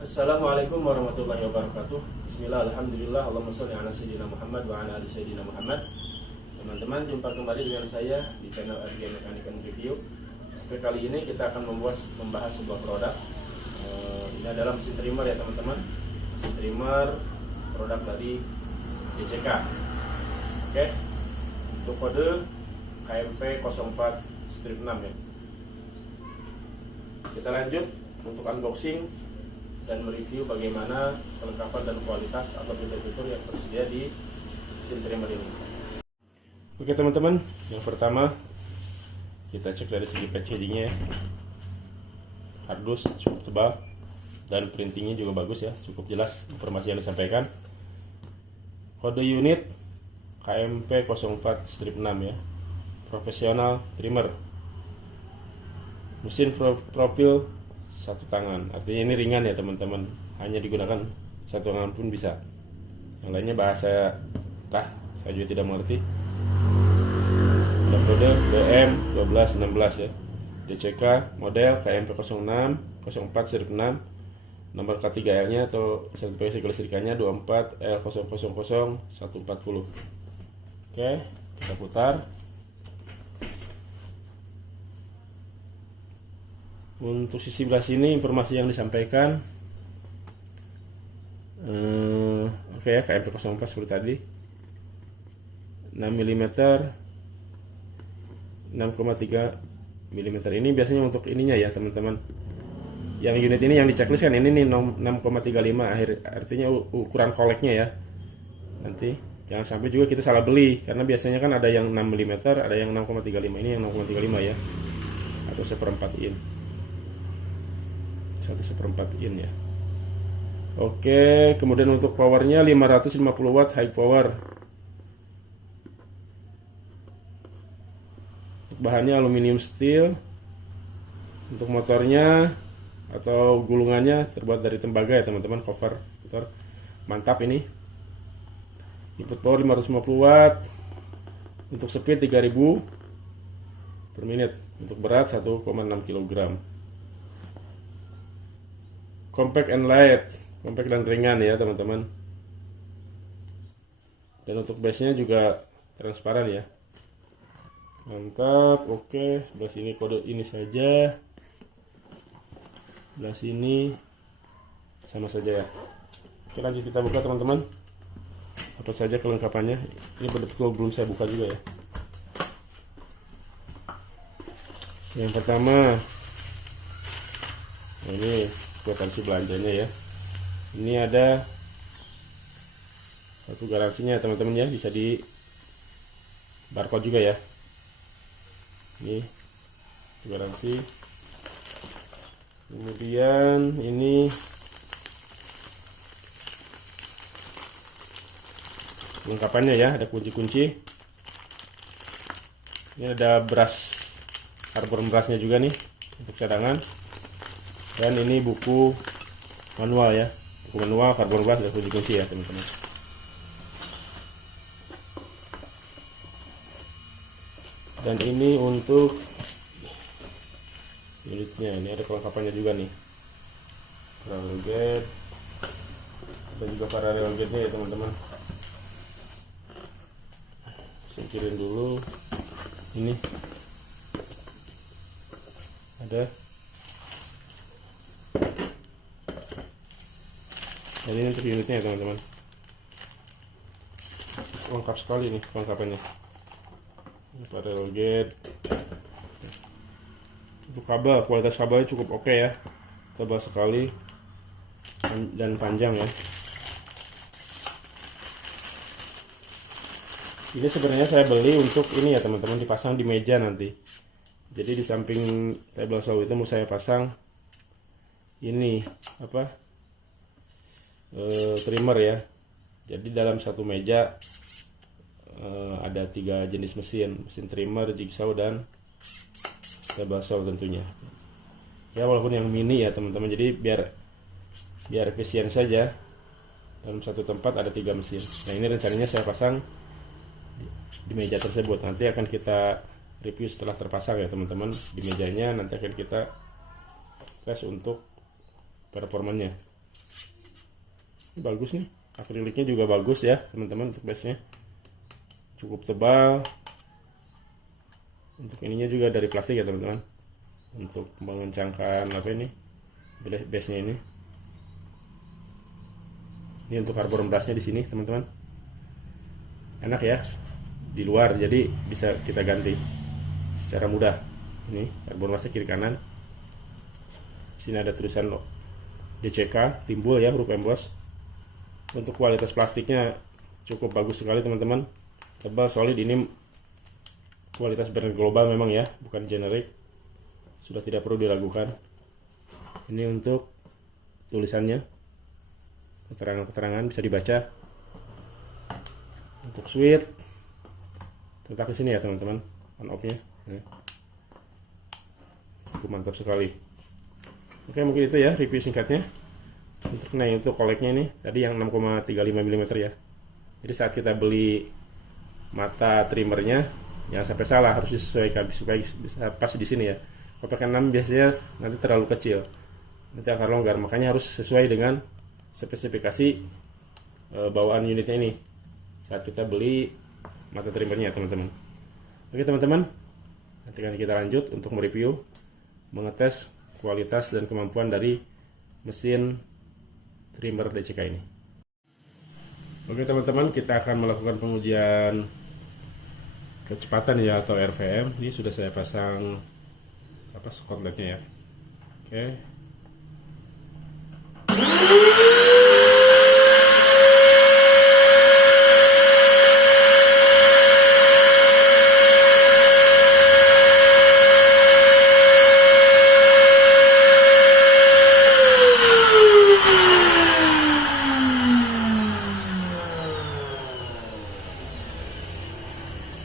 Assalamualaikum warahmatullahi wabarakatuh. Bismillah, alhamdulillah, Allahumma sholli ala sayyidina Muhammad wa ala ali sayyidina Muhammad. Teman-teman, jumpa kembali dengan saya di channel RG Mechanic and Review. Oke, kali ini kita akan membahas sebuah produk. Ini adalah mesin trimmer ya teman-teman. Mesin trimmer produk dari DCK. Oke, untuk kode KMP 04-6 ya. Kita lanjut untuk unboxing dan mereview bagaimana kelengkapan dan kualitas atau fitur-fitur yang tersedia di mesin trimmer ini. Oke teman-teman, yang pertama kita cek dari segi packagingnya. Kardus cukup tebal dan printingnya juga bagus ya, cukup jelas informasi yang disampaikan. Kode unit KMP 04-6 ya, profesional trimmer. Mesin profil satu tangan, artinya ini ringan ya teman-teman, hanya digunakan satu tangan pun bisa. Yang lainnya bahasa saya juga tidak mengerti. Kode BM 1216 ya, DCK model KMP 06-04-6, nomor K3L nya atau sertifikasi kelistrikannya 24 L000140. Oke, kita putar. Untuk sisi belah sini informasi yang disampaikan oke ya, KMP 04 seperti tadi, 6 mm 6,3 mm. Ini biasanya untuk ininya ya teman-teman. Yang unit ini yang di checklist kan ini nih 6,35 artinya ukuran koleknya ya. Nanti jangan sampai juga kita salah beli, karena biasanya kan ada yang 6 mm, ada yang 6,35. Ini yang 6,35 ya, atau 1/4 in. 1/4 in ya. Oke, kemudian untuk powernya 550 watt high power. Untuk bahannya aluminium steel. Untuk motornya atau gulungannya terbuat dari tembaga ya teman-teman, cover motor. Mantap ini. Input power 550 watt. Untuk speed 3000 per menit. Untuk berat 1,6 kg. Compact and light, compact dan ringan ya teman-teman. Dan untuk base-nya juga transparan ya. Mantap. Oke, sebelah sini kode ini saja. Sebelah sini sama saja ya. Oke, lanjut kita buka teman-teman. Apa saja kelengkapannya? Ini betul-betul belum saya buka juga ya. Yang pertama, ini kwitansi belanjanya ya. Ini ada satu garansinya teman-teman ya, bisa di barcode juga ya. Ini garansi. Kemudian ini lengkapannya ya, ada kunci-kunci. Ini ada brush, karbon brushnya juga nih untuk cadangan. Dan ini buku manual ya, buku manual karbon brush dan kunci-kunci ya teman-teman. Dan ini untuk unitnya, ini ada kelengkapannya juga nih, parallel gate dan juga parallel gate-nya ya teman-teman. Singkirin dulu, ini ada. Dan ini untuk unitnya ya teman-teman, lengkap sekali nih kelengkapannya. Parallel gate. Untuk kabel, kualitas kabelnya cukup oke ya, tebal sekali dan panjang ya. Ini sebenarnya saya beli untuk ini ya teman-teman, dipasang di meja nanti. Jadi di samping table saw itu mau saya pasang ini apa, trimmer ya. Jadi dalam satu meja ada 3 jenis mesin trimmer, jigsaw dan table saw tentunya. Ya walaupun yang mini ya teman-teman, jadi biar efisien saja, dalam satu tempat ada 3 mesin. Nah ini rencananya saya pasang di meja tersebut. Nanti akan kita review setelah terpasang ya teman-teman. Di mejanya nanti akan kita tes untuk performanya. Ini bagus nih, akriliknya juga bagus ya teman-teman. Untuk base nya cukup tebal. Untuk ininya juga dari plastik ya teman-teman, untuk mengencangkan apa ini base nya ini. Ini untuk karbon brushnya di sini teman-teman, enak ya di luar, jadi bisa kita ganti secara mudah. Ini karbon brushnya kiri kanan. Sini ada tulisan DCK timbul ya, huruf emboss. Untuk kualitas plastiknya cukup bagus sekali teman-teman, tebal, solid. Ini kualitas brand global memang ya, bukan generik, sudah tidak perlu diragukan. Ini untuk tulisannya, keterangan-keterangan bisa dibaca. Untuk switch terletak di sini ya teman-teman, on off-nya. Cukup mantap sekali. Oke, mungkin itu ya review singkatnya. Untuk koleknya ini tadi yang 6,35 mm ya. Jadi saat kita beli mata trimmernya jangan sampai salah, harus disesuaikan supaya bisa pas di sini ya. Kalau pakai 6 biasanya nanti terlalu kecil, nanti akan longgar. Makanya harus sesuai dengan spesifikasi bawaan unitnya ini saat kita beli mata trimmernya teman-teman. Oke teman-teman, nanti akan kita lanjut untuk mereview, mengetes kualitas dan kemampuan dari mesin trimmer DCK ini. Oke teman-teman, kita akan melakukan pengujian kecepatan ya, atau RPM. Ini sudah saya pasang skotletnya ya. Oke.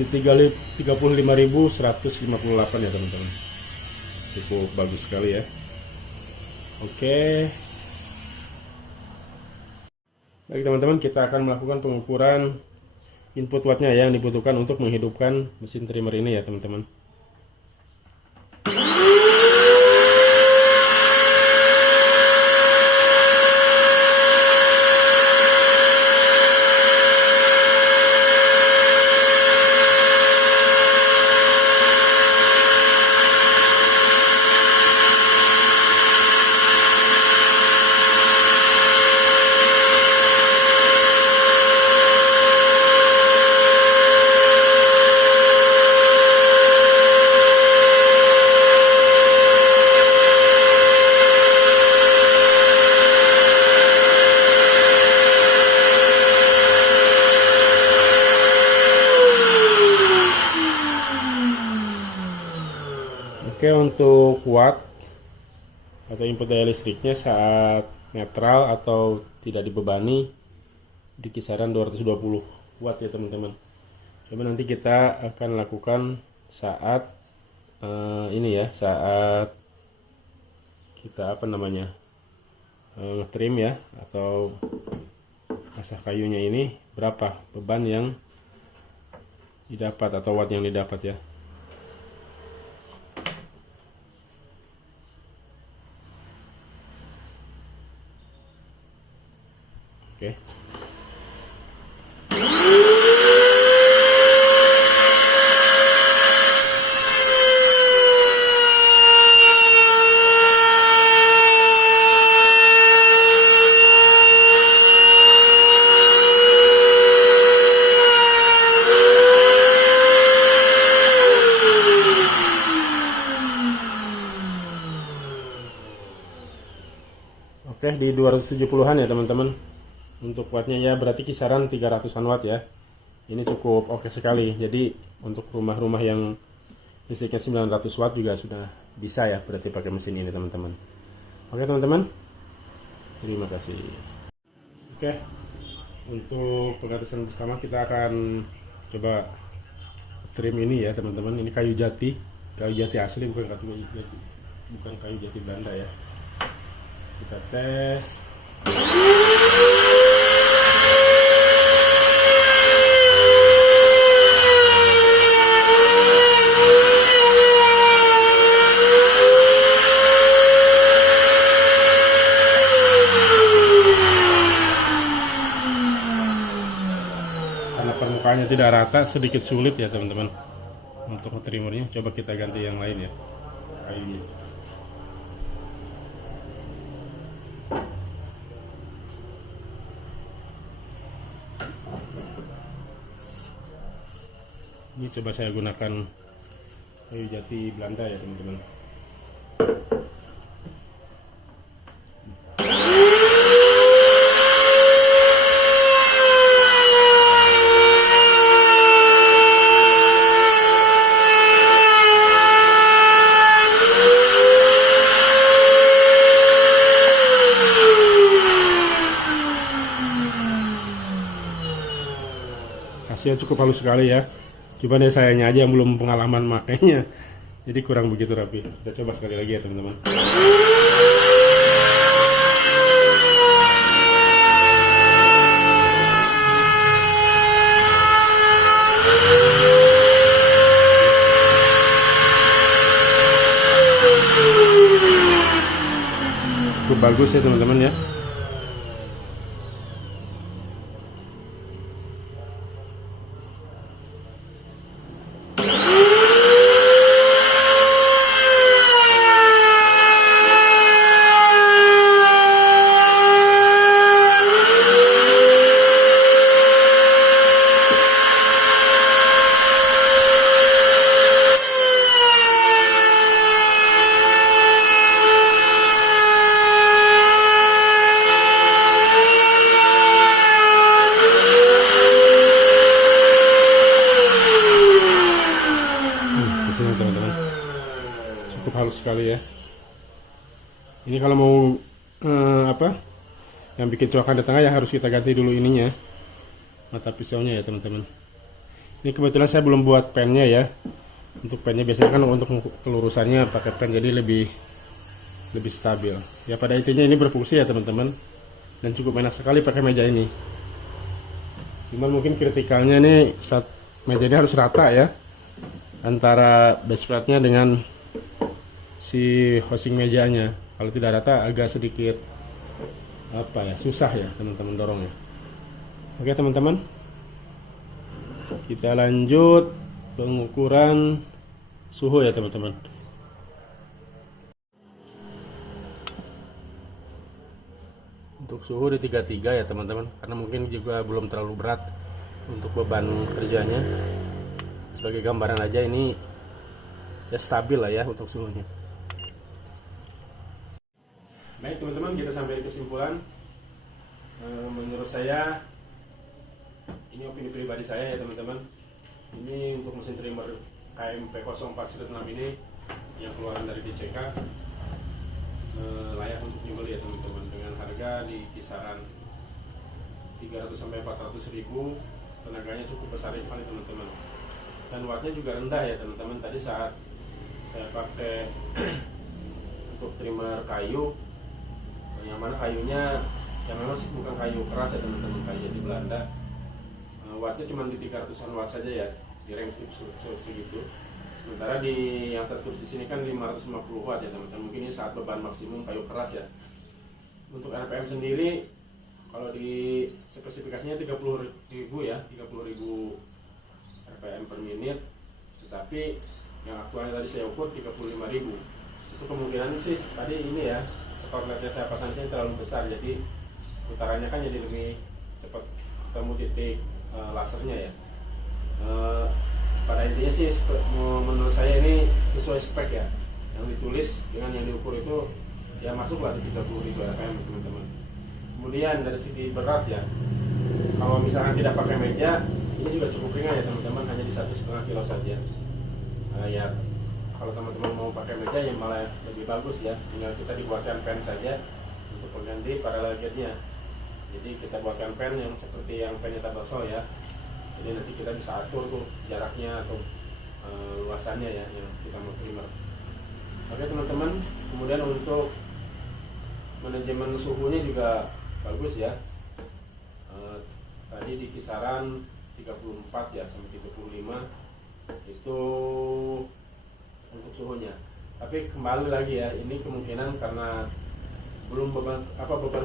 Di 35.158 ya teman-teman, cukup bagus sekali ya. Oke, baik teman-teman, kita akan melakukan pengukuran input wattnya yang dibutuhkan untuk menghidupkan mesin trimmer ini ya teman-teman. Oke, untuk watt atau input daya listriknya saat netral atau tidak dibebani di kisaran 220 watt ya teman-teman. Coba nanti kita akan lakukan saat ini ya, saat kita ngetrim ya, atau asah kayunya ini, berapa beban yang didapat atau watt yang didapat ya. Oke. Oke, di 270-an ya teman-teman. Untuk wattnya ya berarti kisaran 300-an watt ya. Ini cukup oke sekali. Jadi untuk rumah-rumah yang listriknya 900 watt juga sudah bisa ya berarti pakai mesin ini teman-teman. Oke teman-teman, terima kasih. Oke, untuk pengetesan pertama kita akan coba trim ini ya teman-teman. Ini kayu jati asli, bukan kayu jati Belanda ya. Kita tes. mukanya tidak rata, sedikit sulit ya teman-teman untuk trimmernya. Coba kita ganti yang lain ya, kayunya. Ini coba saya gunakan kayu jati Belanda ya teman-teman. Hasilnya cukup halus sekali ya. Coba deh, sayanya aja yang belum pengalaman makainya, jadi kurang begitu rapi. Kita coba sekali lagi ya teman-teman. Cukup bagus ya teman-teman ya. Teman-teman, cukup halus sekali ya. Ini kalau mau yang bikin coakan di tengah ya harus kita ganti dulu ininya, mata pisaunya ya teman-teman. Ini kebetulan saya belum buat pennya ya. Untuk pennya biasanya kan untuk kelurusannya pakai pen, jadi lebih stabil ya. Pada intinya ini berfungsi ya teman-teman, dan cukup enak sekali pakai meja ini. Cuman mungkin kritikalnya nih, saat meja ini harus rata ya, antara base plate-nya dengan si housing mejanya. Kalau tidak rata agak sedikit susah ya teman-teman dorongnya. Oke teman-teman, kita lanjut pengukuran suhu ya teman-teman. Untuk suhu di 33 ya teman-teman, karena mungkin juga belum terlalu berat untuk beban kerjanya. Sebagai gambaran aja, ini ya stabil lah ya untuk suhunya. Baik teman-teman, kita sampai di kesimpulan. Menurut saya, ini opini pribadi saya ya teman-teman, ini untuk mesin trimmer KMP04-6 ini yang keluaran dari DCK layak untuk dibeli ya teman-teman, dengan harga di kisaran 300-400 ribu. Tenaganya cukup besar sekali teman-teman, dan wattnya juga rendah ya teman-teman. Tadi saat saya pakai untuk trimmer kayu, yang mana kayunya yang memang sih bukan kayu keras ya teman-teman, kayu di Belanda, wattnya cuma di 300-an watt saja ya, di range segitu. Sementara di yang tertulis di sini kan 550 watt ya teman-teman. Mungkin ini saat beban maksimum kayu keras ya. Untuk RPM sendiri, kalau di spesifikasinya 30.000 ya, 30.000 RPM per menit. Tetapi yang aktualnya tadi saya ukur 35.000. Itu kemungkinan sih tadi ini ya, skotletnya saya pasang sini terlalu besar, jadi putarannya kan jadi lebih cepat ketemu titik lasernya ya. Pada intinya sih menurut saya ini sesuai spek ya, yang ditulis dengan yang diukur itu ya masuklah di 30.000 RPM teman-teman. Kemudian dari segi berat ya, kalau misalkan tidak pakai meja, ini juga cukup ringan ya teman-teman, hanya di 1,5 kilo saja. Ya kalau teman-teman mau pakai meja yang malah lebih bagus ya, tinggal kita dibuatkan pen saja untuk pengganti paralel guide-nya. Jadi kita buatkan pen yang seperti yang pennya Tabasol ya. Jadi nanti kita bisa atur tuh jaraknya atau luasannya ya yang kita mau trimmer. Oke teman-teman, kemudian untuk manajemen suhunya juga bagus ya. Tadi di kisaran 34 ya sampai 35 itu untuk suhunya. Tapi kembali lagi ya, ini kemungkinan karena belum beban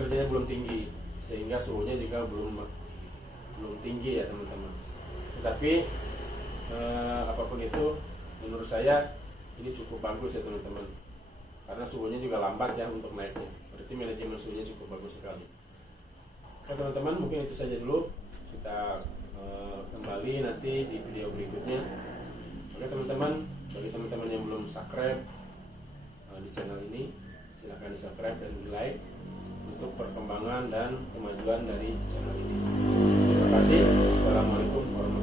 kerjanya belum tinggi, sehingga suhunya juga belum tinggi ya teman-teman. Tetapi apapun itu, menurut saya ini cukup bagus ya teman-teman, karena suhunya juga lambat ya untuk naiknya. Berarti manajemen suhunya cukup bagus sekali. Oke teman-teman, mungkin itu saja dulu. Kita kembali nanti di video berikutnya. Oke teman-teman, bagi teman-teman yang belum subscribe di channel ini, silahkan di subscribe dan di like untuk perkembangan dan kemajuan dari channel ini. Terima kasih. Assalamualaikum warahmatullahi wabarakatuh.